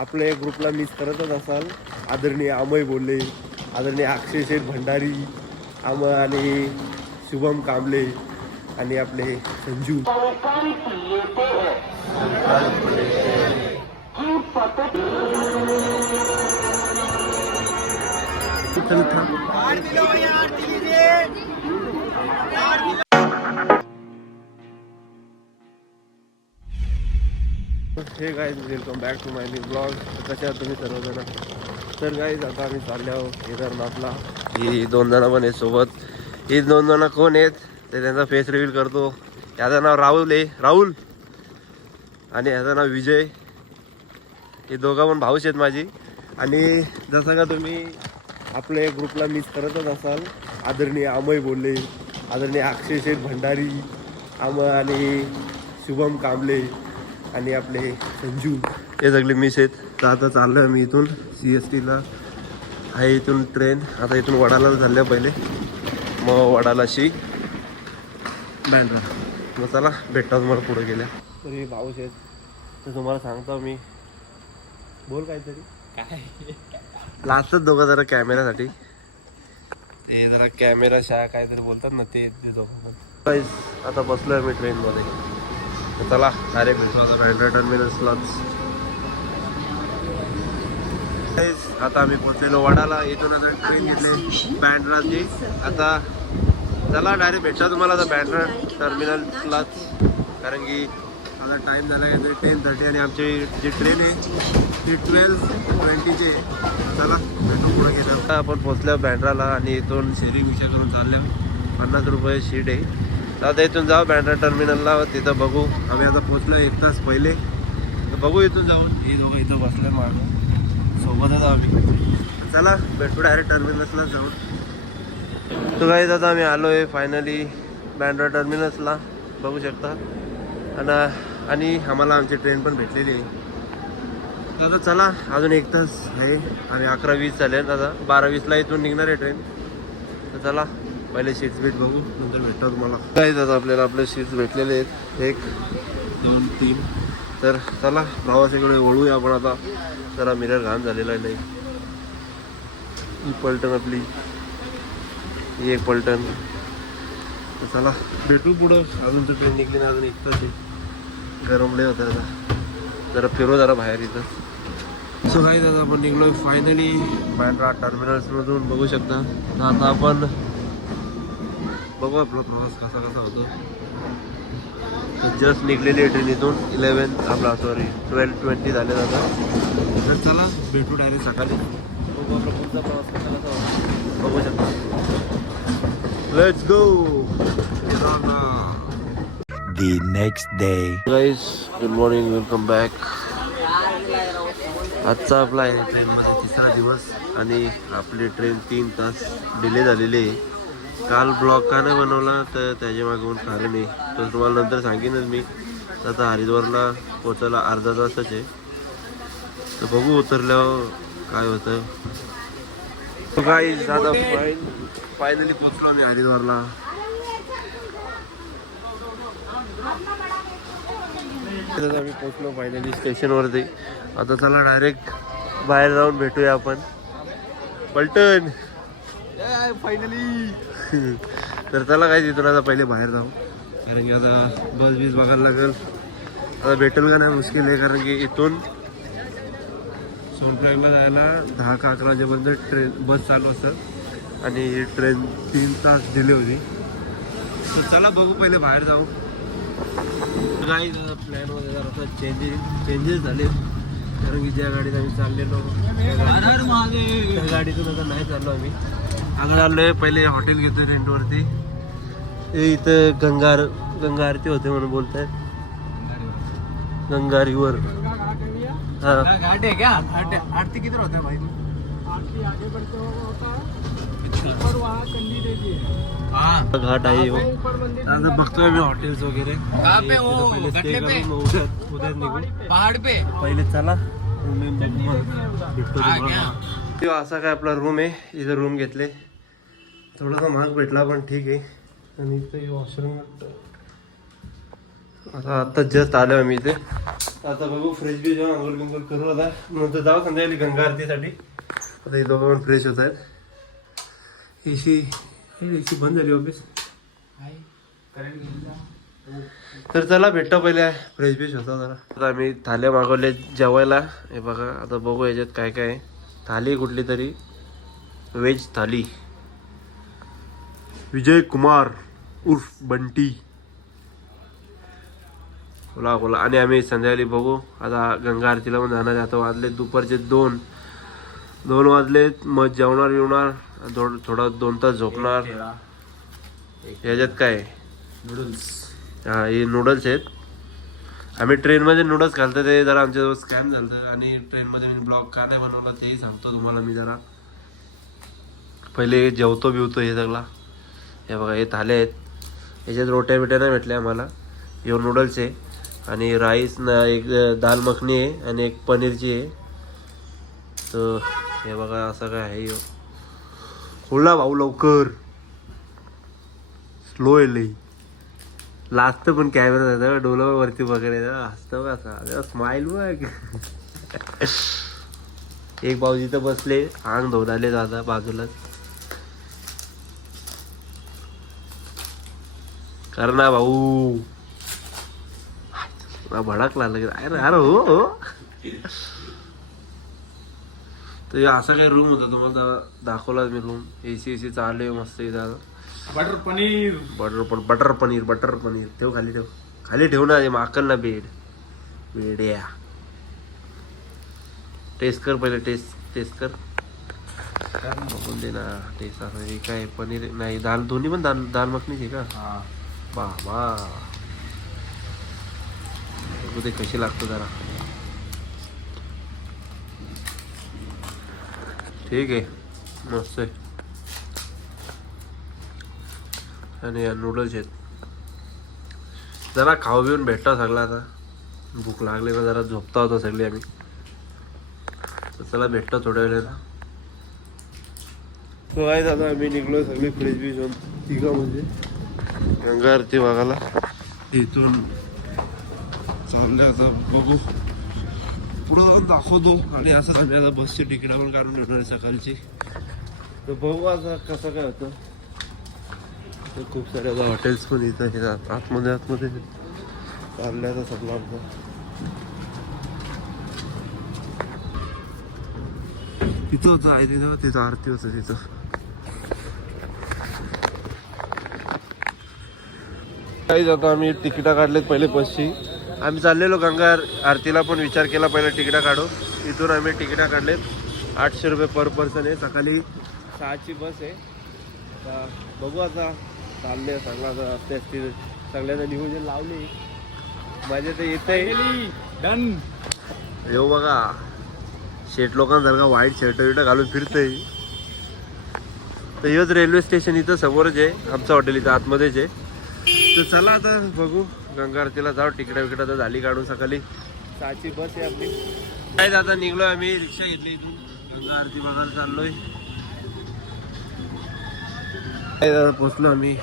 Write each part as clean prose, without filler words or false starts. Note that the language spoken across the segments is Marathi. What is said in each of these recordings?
आपल्या ग्रुपला मिस करतच असाल, आदरणीय अमय बोलले, आदरणीय अक्षय शेठ भंडारी, आणि शुभम कांबळे आणि आपले Sanju. Hey guys, welcome back to my new blog. कशा आहात तुम्ही सर्वजण? तर गाईज, आता आम्ही चालले आहोत केदारनाथला. ही 2 जण पण आहेत सोबत. ही 2 जण कोण आहेत ते त्यांचा फेस रिव्हील करतो. याचं नाव राहुल आहे, राहुल, आणि याचं नाव विजय. हे दोघं पण भाऊच आहेत माझी. आणि जसं का तुम्ही आपल्या ग्रुपला मिस करतच असाल, आदरणीय अमय बोलले, आदरणीय अक्षय शेठ भंडारी, आणि शुभम कांबळे आणि आपले संजू, हे सगळे मिस आहेत. तर आता चाललो आहे मी इथून CSTला आहे. इथून ट्रेन आता इथून वडाला चालल्या पहिले, मग वडालाशी बँड्रा. मग चला भेटता तुम्हाला पुढे गेल्या. तर हे भाऊच आहेत, तर तुम्हाला सांगतो मी. बोल काहीतरी. काय लास्टच दोघं जरा कॅमेऱ्यासाठी, ते जरा कॅमेरा शाळा काहीतरी बोलतात ना, ते दोघं. आता बसलो आहे मी ट्रेनमध्ये. तर चला डायरेक्ट भेटू आता बँड्रा टर्मिनसलाच. आता आम्ही पोहोचलेलो वडाला. इथून आता ट्रेन घेतली बँड्राची. आता चला डायरेक्ट भेटता तुम्हाला आता बँड्रा टर्मिनसलाच, कारण की आता टाईम झाला आहे 10:30 आणि आमची जी ट्रेन आहे ती 12:20ची आहे. चला भेटू पुढे गेलं. आपण पोचल्या बँड्राला आणि इथून शेअरिंग रिक्षा करून चालल्या. 50 रुपये सीट आहे. आता इथून जाऊ बँड्रा टर्मिनलला, तिथं बघू. आम्ही आता पोचलो 1 तास पहिले, तर बघू इथून जाऊन. हे दोघं इथं बसले मागं, सोबतच आम्ही. चला भेटू डायरेक्ट टर्मिनसला जाऊन. तो गाईज, आता आम्ही आलो आहे फायनली बँड्रा टर्मिनसला, बघू शकता. आणि आम्हाला आमची ट्रेन पण भेटलेली आहे. तर चला अजून 1 तास आहे आणि 11:20 झाले. आता 12:20ला इथून निघणार आहे ट्रेन. तर चला पहिले सीट्स बघू, नंतर भेटतो तुम्हाला. काय आता आपल्याला आपले सीट्स भेटलेले आहेत, 1 2 3. तर चला प्रवासाकडे वळूया आपण आता. जरा मिरर घाण झालेला आहे. ही पलटण आपली, ही एक पलटण. तर चला भेटू पुढं. अजून तर ट्रेन निघली ना, अजून 1 तास आहे. गरमले होतं आता, जरा फिरू जरा बाहेर इथं. सो काही दादा आपण निघलोय फायनली बँड्रा टर्मिनल्समधून, बघू शकता. आता आपण बघू आपला प्रवास कसा होतो. जस्ट निघलेली आहे ट्रेन इथून 12:20 झाले आता. तर चला भेटू डायरेक्ट सकाळी. बघू आपला पुढचा प्रवास कसा होता, बघू शकता. Let's go. The next day. Guys, good morning, welcome back. आजचा आपला आहे ट्रेनमध्ये 3रा दिवस आणि आपली ट्रेन 3 तास डिले झालेली आहे. काल ब्लॉग का नाही बनवला तर त्याच्या मागून कारण आहे, तर तुम्हाला नंतर सांगेनच मी. आता हरिद्वारला पोचायला अर्धा तासच आहे. तर बघू उतरल्यावर काय होतं. गाइस, आता फायनली पोचलो आम्ही हरिद्वारला. आम्ही पोचलो फायनली स्टेशनवरती. आता चला डायरेक्ट बाहेर जाऊन भेटूया आपण पलटण फायनली. तर चला काय तिथून आता पहिले बाहेर जाऊ, कारण की आता बस बघायला लागेल. आता भेटेल का नाही मुश्किल आहे, कारण की इथून सोनप्रयागला जायला 10 का 11 वाजेपर्यंत ट्रेन बस चालू असेल आणि ही ट्रेन 3 तास डिले होती. तर चला बघू पहिले बाहेर जाऊ. काही प्लॅनमध्ये जरा चेंजेस झाले, कारण की ज्या गाडीत आम्ही चाललेलो त्या गाडीतून आता नाही चाललो आम्ही. आता चाललो आहे पहिले हॉटेल घेतो रेंटवरती. हे इथं गंगा आरती होते म्हणून बोलत आहेत, गंगा रिवर. हाँ घाट है क्या? आरती किधर होता है भाई? आरती आगे बढ़ते होता है और वहाँ चंडी देवी है. हाँ घाट आहे हो. आता बघतोय मी हॉटेल्स वगैरे. कहाँ पे हो? गटले पे? उद्या निघू पहाड़ पे. पहिले चला भेटतो. असा काय आपला रूम आहे. इथं रूम घेतले, थोडासा महाग भेटला पण ठीक आहे. आणि इथं वॉशरूम आता जस्ट आलो आम्ही इथे. आता बघू फ्रेश बी जेव्हा आंघोळ बिंघोळ करू आता नंतर जाऊ संध्याकाळी गंगा आरतीसाठी. आता हे दोघं पण फ्रेश होत आहेत. एसी बंद झाली ऑफिस. तर चला भेटतो पहिले फ्रेश बिश होता जरा. आता आम्ही थाल्या मागवले जेवायला. हे बघा आता बघू याच्यात काय काय आहे. थाली कुठली तरी व्हेज थाली. विजय कुमार उर्फ बंटी बोला बोला. आणि आम्ही संध्याकाळी बघू आता गंगा आरतीला पण जाणार. आता वाजले दुपारचे 2 वाजलेत. मग जेवणार येवणार थोडा 2 तास झोपणार. याच्यात काय नूडल्स. हा हे नूडल्स आहेत. आम्ही ट्रेनमध्ये नूडल्स घालतो ते जरा आमच्याजवळ स्कॅम झालं. आणि ट्रेनमध्ये मी ब्लॉग का नाही बनवला तेही सांगतो तुम्हाला मी जरा. पहिले जेवतो बिवतो हे सगळा. हे बघा हे थाले आहेत. याच्यात रोट्या बिट्या नाही भेटल्या आम्हाला. हे नूडल्स आहे आणि राईस ना एक दाल मखनी आहे आणि एक पनीरची आहे. तर हे बघा असं काय आहे. होला भाऊ लवकर स्लो आहे लई. लास्ट पण कॅमेरा जातं डोलावरती वगैरे हसतं का स्माईल बघ. एक भाऊजी तर बसले अंग धुवून आले दादा बाजूलाच. कर ना भाऊ भडकला लगेच. अरे हो. तर असा काही रूम होता तुम्हाला दाखवला मी रूम. एसी चालू आहे मस्त इथं. बटर पनीर ठेव खाली ठेव ना. माकल ना बेड या. टेस्ट कर पहिले. टेस्ट कर बघून दे ना. टेस्ट असं हे काय पनीर नाही दाल दोन्ही पण दाल मखनीची का. बाबा बघू ते कशी लागतो जरा. ठीक आहे मस्त आहे. आणि नूडल्स आहेत. जरा खाऊ बिऊन भेटता सगळा. आता भूक लागली ना जरा झोपता होता सगळे आम्ही. तर चला भेटतो थोड्या वेळेला. तो आहे दादा आम्ही निघलो सगळे फ्रेश बीच होऊन तिघं म्हणजे गंगा आरती बघायला. इथून चालले आता बघू पुढं जाऊन दाखवतो. आणि असं आम्ही आता बसची तिकीट पण काढून ठेवणार सकाळची. तर बघू आता कसं काय होतं. तर खूप सारे आता हॉटेल्स पण इथं आतमध्ये चालले आता सगळं आमचं. तिथं होतं आहे तिथं आरती होतं तिथं. काही आता आम्ही तिकिटा काढलेत पहिले बसची. आम्ही चाललेलो गंगा आरतीला पण विचार केला पहिले तिकिटा काढू. इथून आम्ही तिकिटा काढलेत 800 रुपये पर पर्सन आहे. सकाळी 6ची बस आहे. आता बघू आता चालले सगळं असते असतील सगळ्यांना नियोजन लावले. माझे तर येत आहे डन. येऊ बघा शेट लोकांसारखा व्हाईट शर्ट विट घालून फिरतंय. तर हेच रेल्वे स्टेशन इथं समोरच आहे. आमचं हॉटेल इथं आतमध्येच आहे. तर चला आता बघू गंगा आरतीला जाऊ. तिकिटा विकिटा तर झाली काढून. सकाळी 6ची बस आहे आपली. काय आता निघलोय आम्ही. रिक्षा घेतली इथून गंगा आरती बघायला चाललोय. काय दादा पोचलो आम्ही.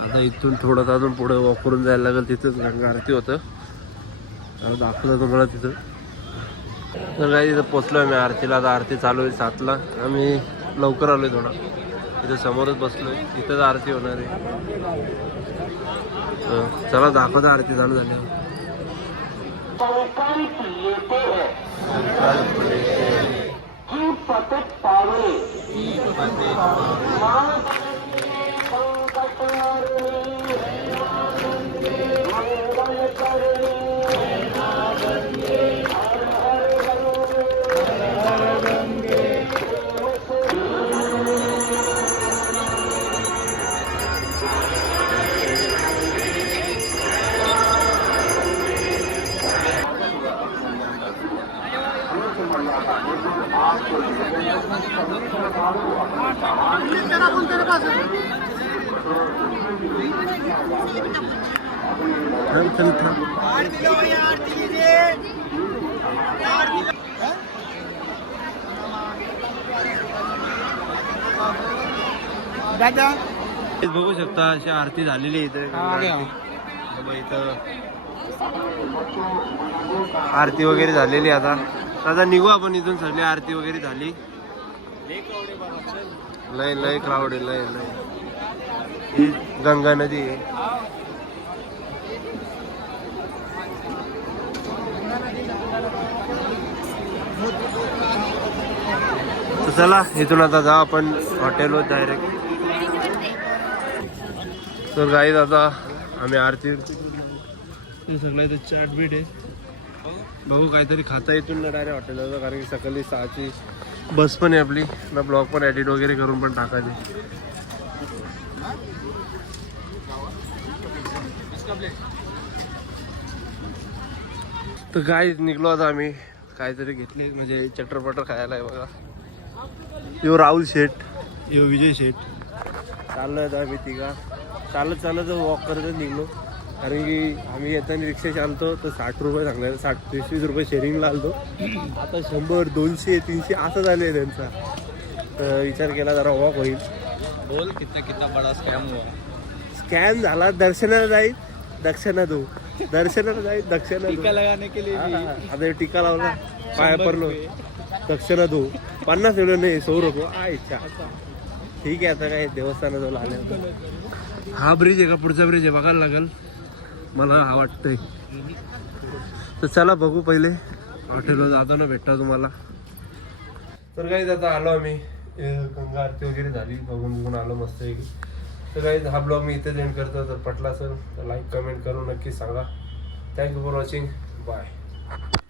आता इथून थोडं अजून पुढे वॉक करून जायला लागेल. तिथंच गंगा आरती होतं. दाखवलं तुम्हाला तिथं. तर काय तिथं पोचलो आम्ही आरतीला. आता आरती चालू आहे 7ला. आम्ही लवकर आलोय थोडा. इथं समोरच बसलोय. इथंच आरती होणार आहे. चला दाखवतो आरती चालू झाली. बघू शकता अशी आरती झालेली आहे इथे. इथं आरती वगैरे झालेली आता आता निघू आपण इथून. सगळी आरती वगैरे झाली. लय लय क्राऊड आहे. लय लय ही गंगा नदी आहे. तर चला इथून आता जा आपण हॉटेलवर डायरेक्ट. तर गाईज आता आम्ही आरती सगळं इथं चाट बीट आहे. बघू काहीतरी खाता येतून ना डायरेक्ट हॉटेलवर, कारण की सकाळी 6ची बस पण आहे आपली ना. ब्लॉग पण एडिट वगैरे करून पण टाकायचे. तर काय निघलो आता आम्ही. काहीतरी घेतली म्हणजे चटरपटर खायला आहे बघा. यो राहुल शेठ, यो विजय शेठ. चाललो आता आम्ही तिघा चालत चालत वॉक करतच निघलो. कारण की आम्ही येताना रिक्षा चालतो तर 60 रुपये सांगणार, 60-20 रुपये शेअरिंगला आलतो. आता 100, 200, 300 असं झालं आहे त्यांचा. तर विचार केला जरा वॉक होईल. बोल कितना बड़ा स्कैम हुआ. स्कॅम झाला. दर्शनाला जाईल दक्षिणा दो, दर्शनाला जाईल दक्षिणा दो. टीका लगाने के लिए भी आता टीका लावला पाया पडलो. दक्षिणा दो 50 एवढं नाही 100 रुपये. अच्छा ठीक आहे. आता काय देवस्थानाजवळ आले. हा ब्रिज आहे का पुढचा ब्रिज आहे बघायला लागेल मला हा वाटतंय. तर चला बघू पहिले हॉटेलवर जाताना भेटता तुम्हाला. तर काही आता आलो आम्ही. गंगा आरती वगैरे झाली. बघून आलो मस्त आहे की. तर काही हा ब्लॉग मी इथेच एंड करतो. तर पटला असेल तर लाईक कमेंट करून नक्की सांगा. Thank you for watching. बाय.